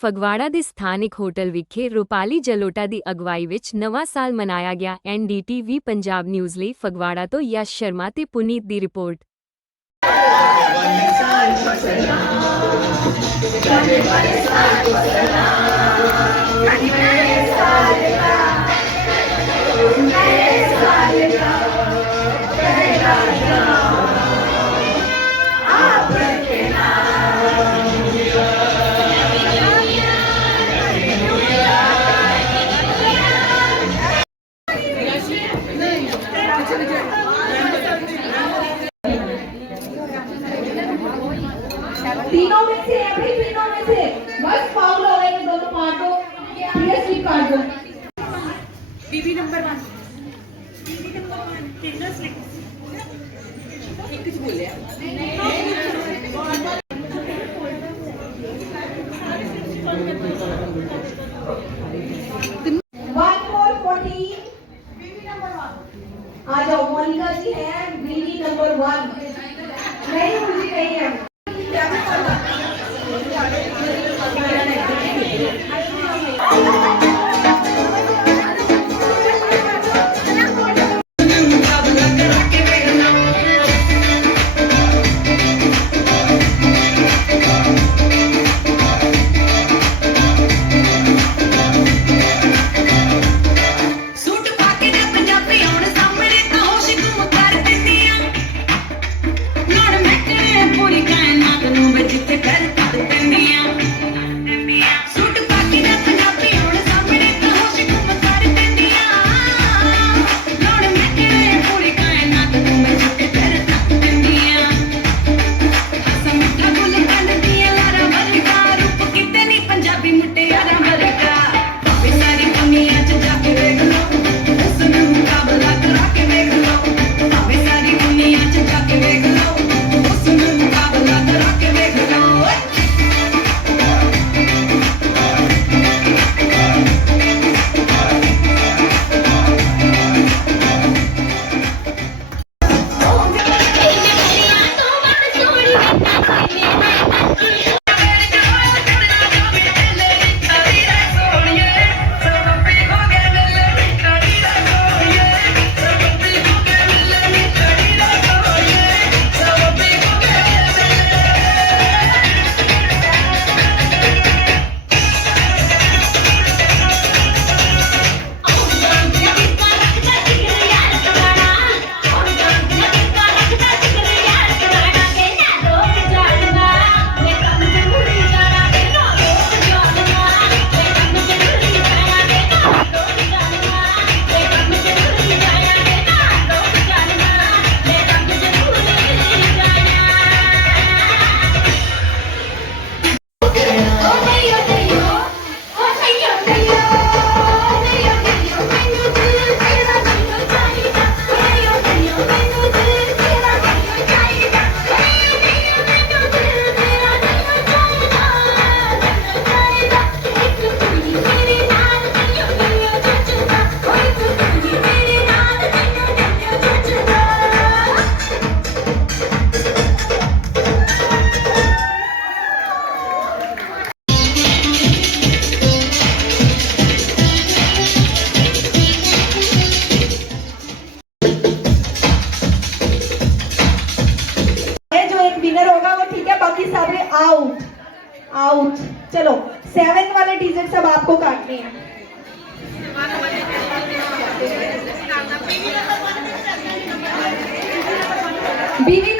फगवाड़ा के स्थानिक होटल विखे रूपाली जलोटा की अगवाई विच नवा साल मनाया गया एन एनडीटीवी पंजाब न्यूज ले फगवाड़ा तो यश शर्मा से पुनीत की रिपोर्ट तीनों में से या फिर तीनों में से बस Vivi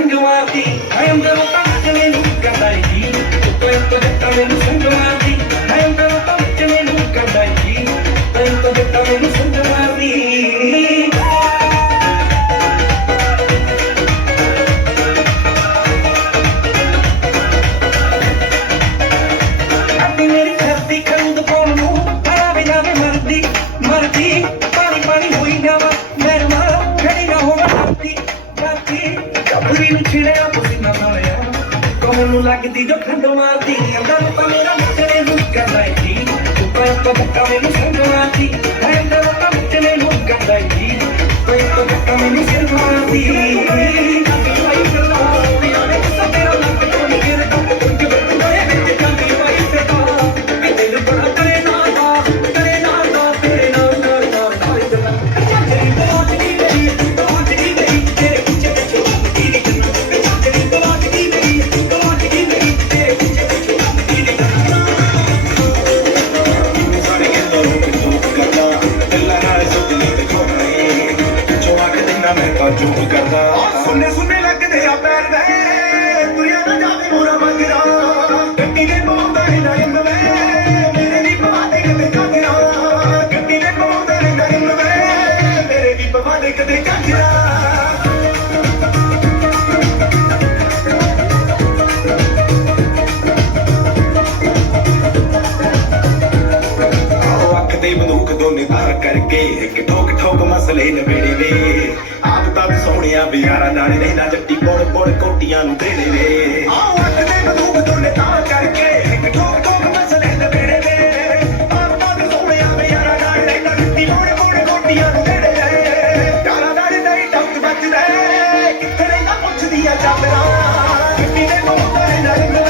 Tengo a ti, hay un nuevo pan que me nunca traigo. Tu cuerpo está menos दी जो खंड मार दी अंदर तो मेरा मुखड़े मुख कर लाई थी ऊपर तो मुखड़े मुख कर लाई थी ਟੋਕ ਦੋ ਨਿਧਾਰ ਕਰਕੇ ਇੱਕ ਠੋਕ ਠੋਕ ਮਸਲੇ ਨਵੇੜੇ ਵੇ ਆਪ ਤਾਂ ਸੋਹਣਿਆ ਬਿਆਰਾ ਨਾਲ ਨਹੀਂ ਨਾ ਜੱਟੀ ਕੋੜ ਕੋੜ ਕੋਟੀਆਂ ਨੂੰ ਦੇਣੇ ਵੇ ਆਓ ਅੱਖ ਦੇ ਬਦੂਬ ਕਰਕੇ ਇੱਕ ਟੋਕ ਟੋਕ ਮਸਲੇ ਨਵੇੜੇ ਆਪ ਤਾਂ ਸੋਹਣਿਆ ਬਿਆਰਾ ਨਾਲ ਨਹੀਂ ਨਾ ਕੋੜ ਕੋੜ ਕੋਟੀਆਂ ਨੂੰ ਦੇਣੇ ਵੇ ਯਾਰਾ ਨਾਲ ਨਹੀਂ ਟੱਪ ਬੱਜਦੇ ਕਿੱਥੇ ਨਾ ਪੁੱਛਦੀਆਂ ਜਾਂਦਾਂ ਕਿੰਨੇ ਮੋਤੇ ਨਾਲ ਨਾਲ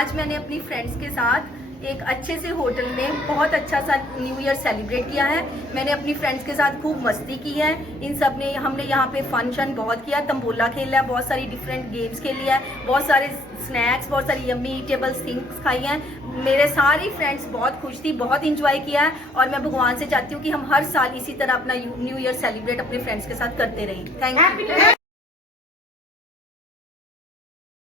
आज मैंने अपनी फ्रेंड्स के साथ एक अच्छे से होटल में बहुत अच्छा सा न्यू ईयर सेलिब्रेट किया है मैंने अपनी फ्रेंड्स के साथ खूब मस्ती की है इन सब ने हमने यहाँ पे फंक्शन बहुत किया तंबोला खेला है बहुत सारी डिफरेंट गेम्स खेली है बहुत सारे स्नैक्स बहुत सारी यम्मी टेबल थिंग्स खाई हैं मेरे सारी फ्रेंड्स बहुत खुश थी बहुत इंजॉय किया है और मैं भगवान से चाहती हूँ कि हम हर साल इसी तरह अपना न्यू ईयर सेलिब्रेट अपने फ्रेंड्स के साथ करते रहें थैंक यू